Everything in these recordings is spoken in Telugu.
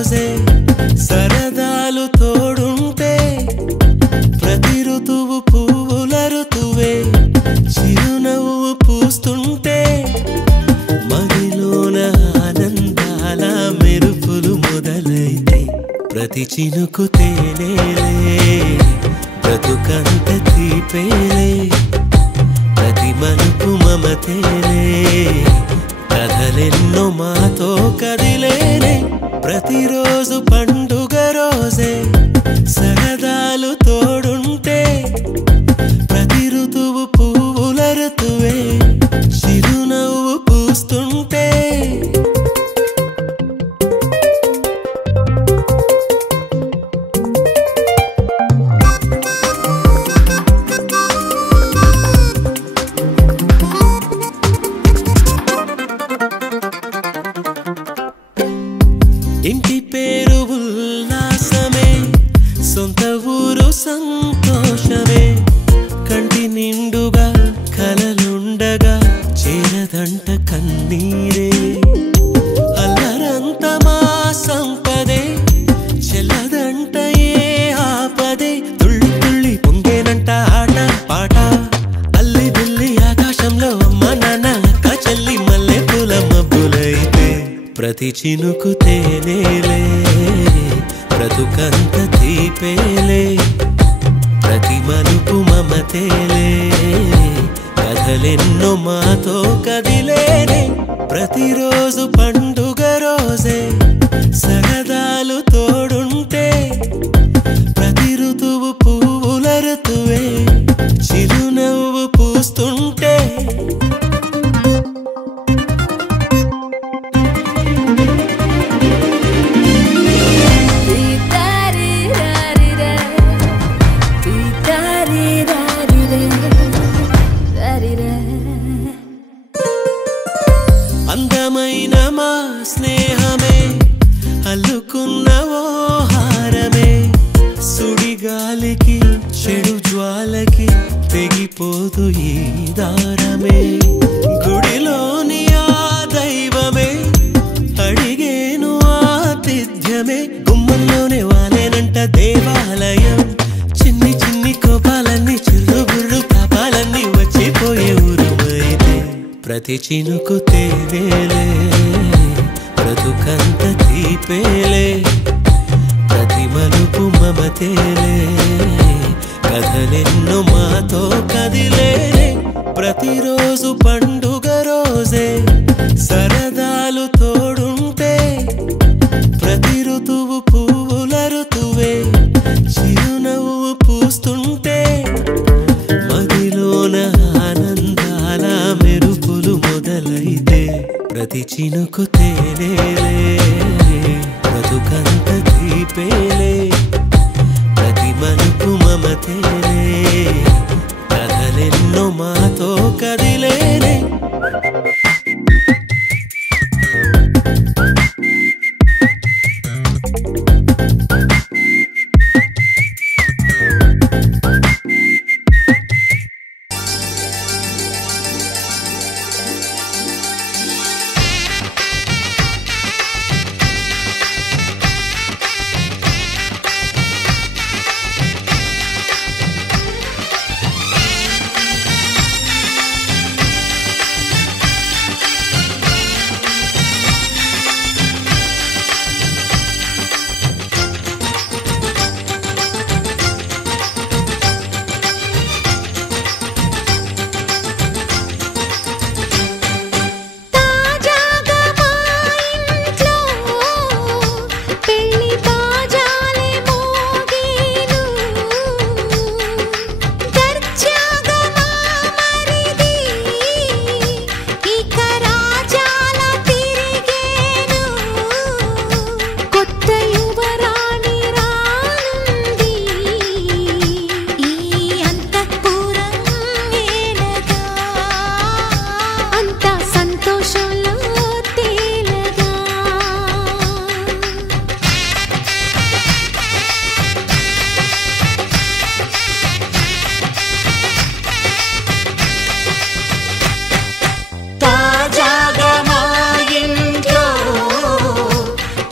రోజే సరదాలు తోడుంటే ప్రతి ఋతువు పువ్వుల ఋతువే చిరునవ్వు పూస్తుంటే మదిలోన ఆనందాల మెరుపులు మొదలైతే ప్రతి చినుకు తేనేలే బ్రతుకంత తీపేలే ప్రతి మలుపు మమతేలే కథలెన్నో మాతో కదిలేనే ప్రతిరోజు పండుగ రోజే సరదాలు తోడుంటే ప్రతి ఋతువు పువ్వుల ఋతువే చిరునవ్వు పూస్తుంటే ఇంటి పేరు ఉల్లాసమే సొంత ఊరు సంతోషమే కంటి నిండుగా కలలుండగా చేరదంట కన్నీరే అల్లరంత మా సంపదే చెల్లదంట ఏ ఆపదే తుళ్ళి తుళ్ళి పొంగేనంట ఆట పాట అల్లి బిల్లి ఆకాశంలో అమ్మ నాన్న అక్క చెల్లి మల్లె పూల మబ్బులైతే ప్రతి చినుకు తేనేలే బ్రతుకంత తీపేలే ప్రతి మలుపు మమతేలే కథలెన్నో మాతో కదిలేనే ప్రతిరోజు పండుగ రోజే సరదాలు తోడుంటే ప్రతి ఋతువు పువ్వుల ఋతువే చిరునవ్వు పూస్తుంటే అందమైన మా స్నేహమే అల్లుకున్న ఓ హారమే సుడిగాలికి చెడు జ్వాలకి తెగిపోదు ఈ దారమే గుడిలోని ఆ దైవమే అడిగేను ఆతిథ్యమే గుమ్మంలోనే వాలేనంట దేవాలయం చిన్ని చిన్ని కోపాలన్నీ చిరుబుర్రు పాపాలన్నీ వచ్చిపోయే ఊరుమైతే ప్రతి చినుకు తేనేలే బ్రతుకంత తీపేలే ప్రతి మలుపు మమతేలే కథలెన్నో మాతో కదిలేనే ప్రతిరోజు పండుగ రోజే సరదాలు తోడుంటే ప్రతి ఋతువు పువ్వుల ఋతువే చిరునవ్వు పూస్తుంటే మదిలోన ఆనందాల మెరుపులు మొదలైతే ప్రతి చినుకు తేనేలే బ్రతుకంత తీపేలే ప్రతి మలుపు మమతేలే కథలెన్నో మాతో కదిలేనే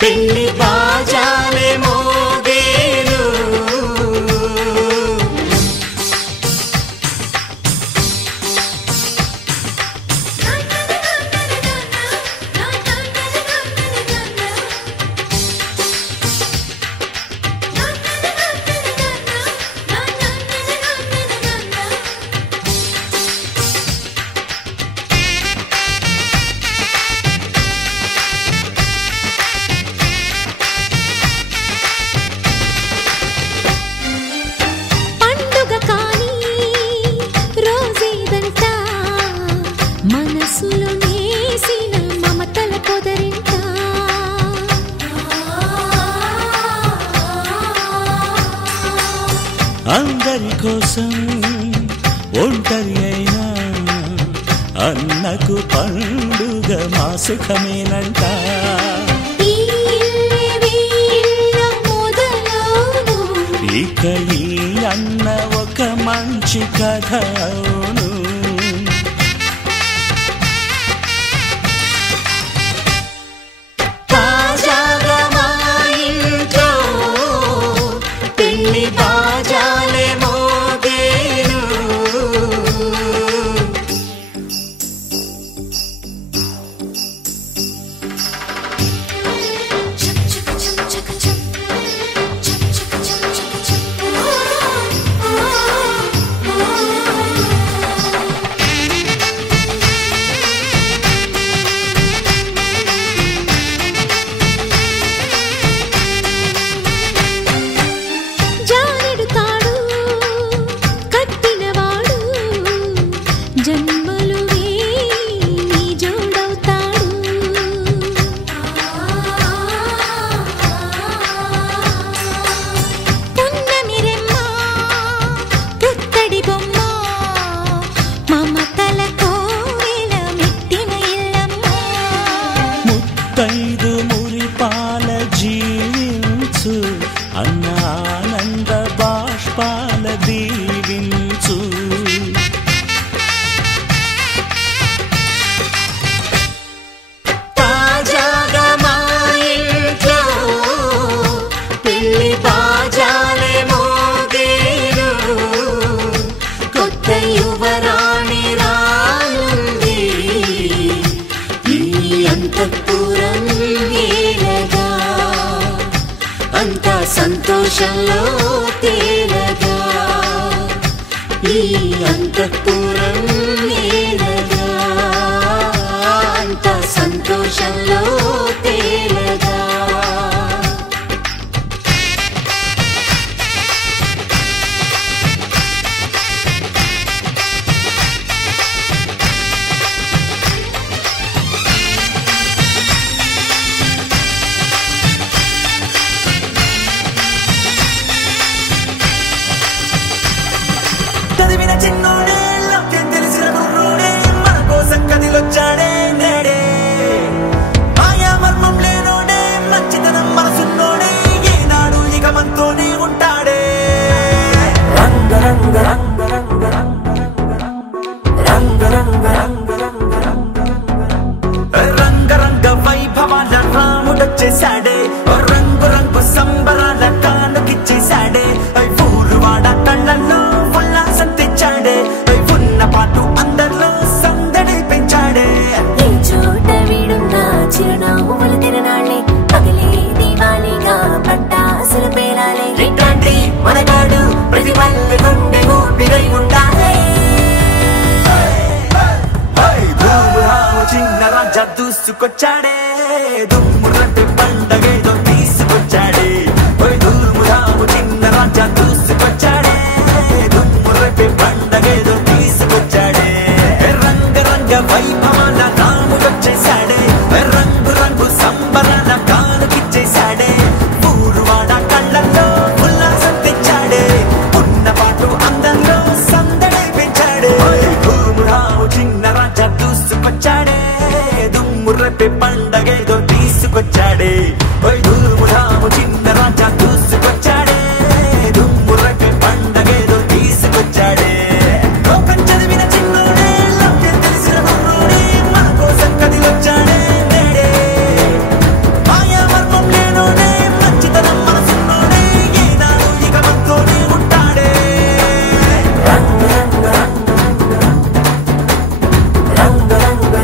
పెళ్లి బాజ అందరి కోసం ఒంటరి అయినా అన్నకు పండుగ మా సుఖమేనంట. ఇక ఈ అన్న ఒక మంచి కథ అవును. తాజాగా మా ఇంట్లో పెళ్లి బాజాలే మోగేను. ముత్తైదు మురిపాల జీవించు అన్న ఆనంద బాష్పాల దీవించు. తాజాగా మా ఇంట్లో పెళ్లి బాజాలే మోగేను. కొత్త యువరాణి రానుంది ఈ అంతఃపురం ఏలగా. అంతా సంతోషంలో తేలగా ఈ అంతఃపురం ఏలగా. అంతా సంతోషంలో తేలగా. చదివిన చిన్నోడే లక్ష్యం తెలిసిన గుర్రోడే మన కోసం కదిలొచ్చాడే నేడే. మాయా మర్మం లేనోడే మంచితనం మనసున్నోడే ఏనాడు ఇక మనతోనే ఉంటాడే. రంగ రంగ రంగ రంగ రంగ రంగ రంగ రంగ రంగ వైభవాల రాముడొచ్చేశాడే. రంగు రంగు సంబరాల కానుకిచ్చేశాడే. ఊరు వాడ కళ్ళల్లో ఉల్లాసం తెచ్చాడే. ఉన్న పాటు అందరిలో సందడి పెంచాడే. ఈ చోట వీడున్నా చిరునవ్వుల తిరణాళ్ళే పగలే దివాళీగా పట్టాసులు పేరాలే. ఇట్లాంటి మనగాడు ప్రతి పల్లె గుండె ఊపిరై ఉండాలి. ధూమురాము చిన్న రాజా దూసుకొచ్చాడే. దుమ్మురంటే పండగేదో తీసుకొచ్చాడే. ధూమురాము చిన్న రాజా దూసుకొచ్చాడే. దుమ్మురంటే పండగేదో తీసుకొచ్చాడే. రంగ రంగ వైభవాల రాముడొచ్చేశాడే. రంగు రంగు సంబరాల కానుకిచ్చేశాడే. ఊరు వాడ కళ్ళల్లో ఉల్లాసం తెచ్చాడే. ఉన్న పాటు అందరిలో సందడి పెంచాడే. ధూమురాము చిన్న రాజా దూసుకొచ్చాడే. దుమ్మురపే పండగేదో తీసుకొచ్చాడే. ధూమురాము చిన్న రాజా దూసుకొచ్చాడే. దుమ్మురపే పండగేదో తీసుకొచ్చాడే. లోకం చదివిన చిన్నోడే లక్ష్యం తెలిసిన గుర్రోడే మన కోసం కదిలొచ్చాడే నేడే. మాయా మర్మం లేనోడే మంచితనం మనసున్నోడే ఏనాడు ఇక మనతోనే ఉంటాడే. రంగ రంగ రంగ రంగ రంగ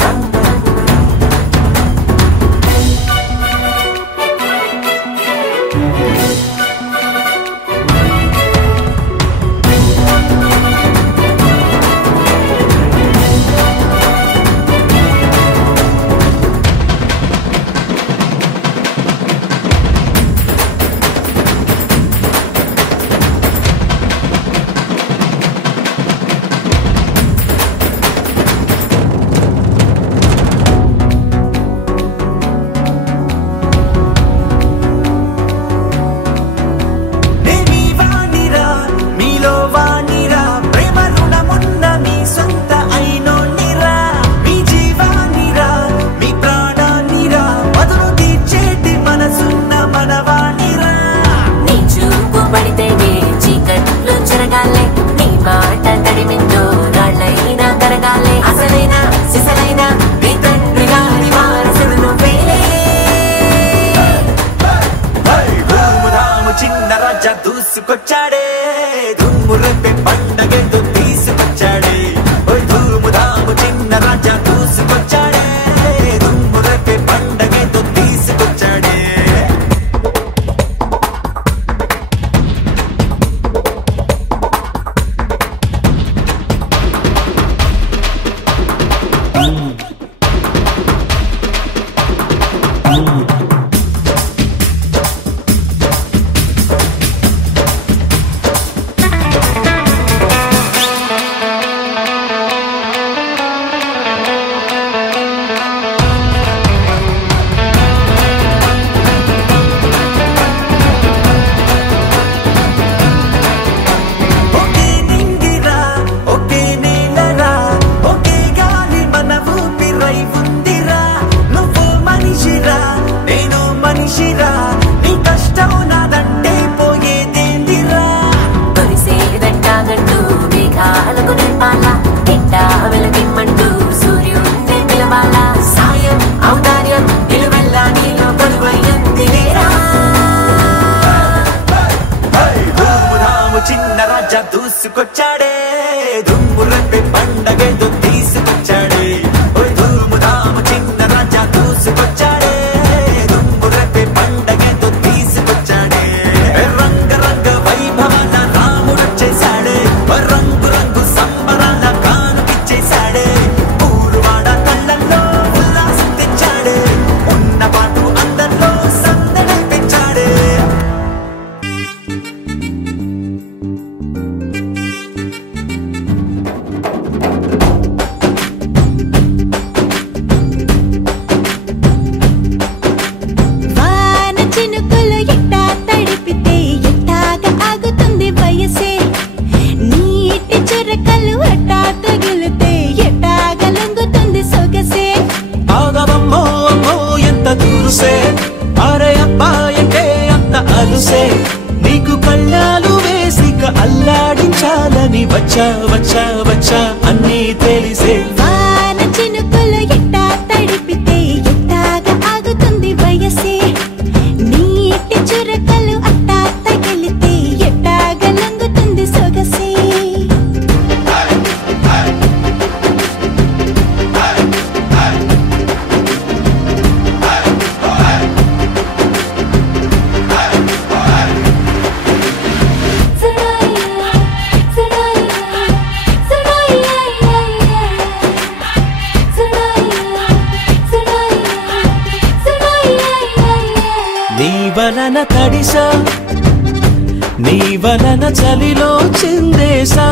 దూసుకొచ్చాడే దుమ్ము రేపే పండగేదో తీసుకొచ్చాడే ఓయ్ ధూము ధాము చిన్న రాజా దూసుకొచ్చాడే దుమ్ము రేపే పండగేదో తీసుకొచ్చాడే చిన్న రాజా దూసుకొచ్చాడే దుమ్ము రేపే పండగేదో తీసుకొచ్చాడే ఓయ్ ధూము ధాము చిన్న రాజా దూసుకొచ్చాడే దుమ్ము రేపే పండగేదో తీసుకొచ్చాడే రంగ రంగ వైభవాల రాముడొచ్చేశాడే రంగు రంగు సంబరాల కానుకిచ్చేశాడే ఊరువాడ కళ్ళల్లో ఉల్లాసం తెచ్చాడే ఉన్న పాటు అందరిలో సందడి పెంచాడే అరే అబ్బాయంటే అంత అలుసే నీకు కళ్ళాలు వేసిక అల్లాడించాలని వచ్చా వచ్చా వచ్చా అన్నీ తెలిసే వాన చినుకులు ఎట్టా తడిపితే ఎట్టాగా ఆగుతుంది వయసే నీటి చురకలు అట్టా తగిలితే ఎట్టాగా లంగుతుంది సొగసే నీ వలన తడిసా నీ వలన చలిలో చిందేసా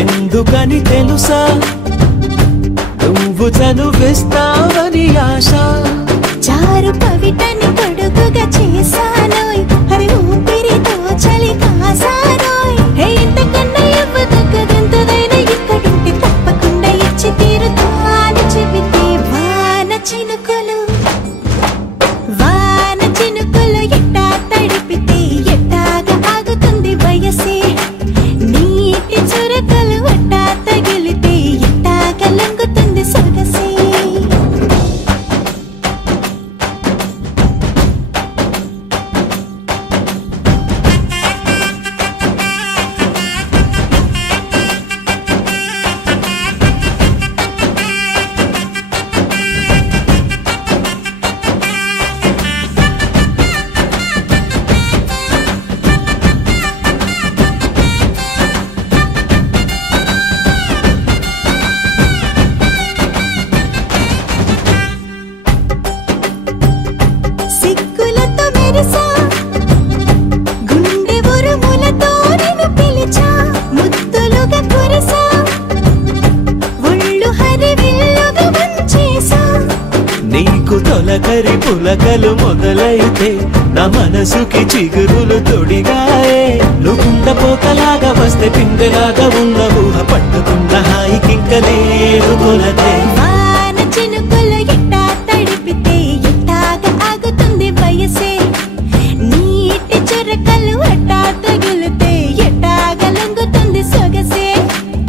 ఎందుకని తెలుసా నువ్వు చనువిస్తావని ఆశ చారు పవిటని పొడుగుగా చేశానోయ్ అరే ఊపిరితో చలి కాసానోయ్ హే ఇంతకన్నా ఇవ్వదగ్గదెంతదైనా ఇక్కడుంటే తప్పకుండా ఇచ్చి తీరుతాను చెబితే వాన చినుకులు ఎట్టా తడిపితే ఎట్టాగా ఆగుతుంది వయసే నీటి చురకలు అట్టా తగిలితే ఎట్టాగా లంగుతుంది సొగసే సిగ్గులతో మెరిసా గుండె ఉరుములతో నిన్ను పిలిచా ముద్దులుగా కురిసా ఒళ్ళు హరివిల్లుగా వంచేసా నీకు తొలకరి పులకలు మొదలైతే నా మనసుకి చిగురులు తొడిగాయే నువ్వుండ పోకలాగా వస్తే పిందెలాగా ఉన్న ఊహ పట్టుకున్న హాయికింక లేదు కొలతే వాన చినుకులు ఎట్టా తడిపితే ఎట్టాగా ఆగుతుంది వయసే నీటి చురకలు అట్టా తగిలితే ఎట్టాగా లంగుతుంది సొగసే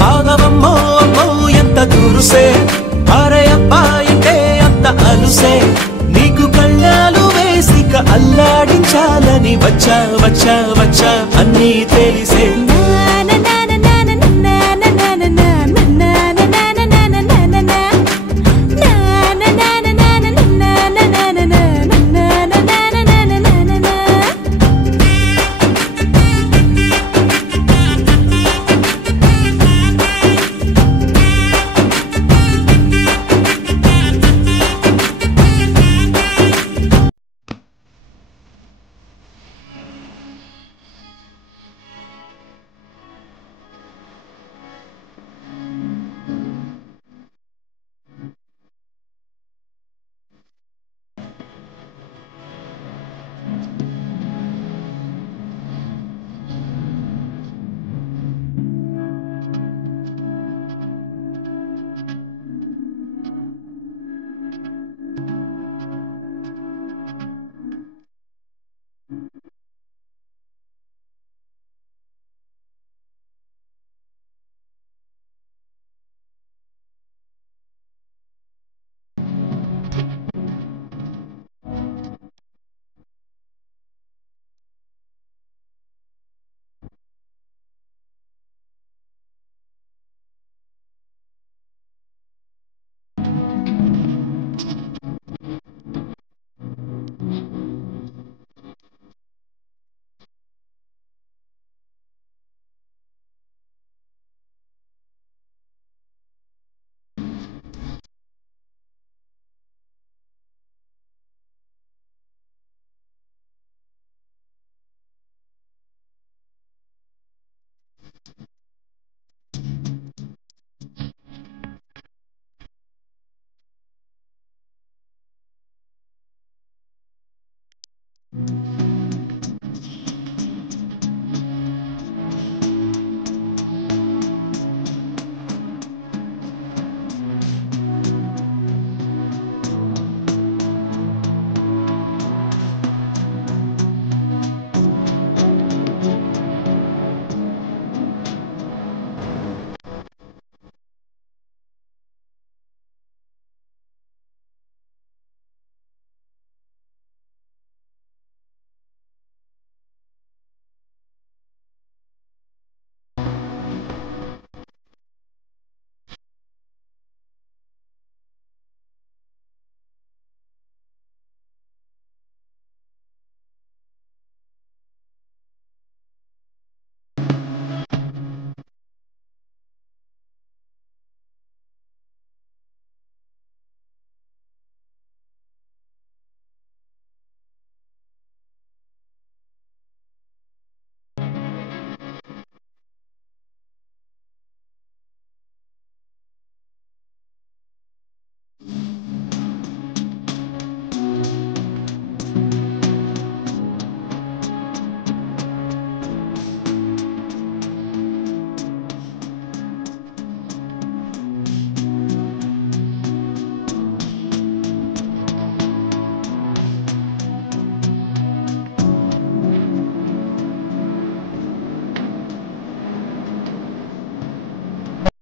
ఆగవమ్మో అమ్మో ఎంత దూరుసే అరే అబ్బాయంటే అంత అలుసే నీకు కళ్ళాలు వేసిక అల్లాడించాలని వచ్చా వచ్చా వచ్చా అన్నీ తెలిసే నా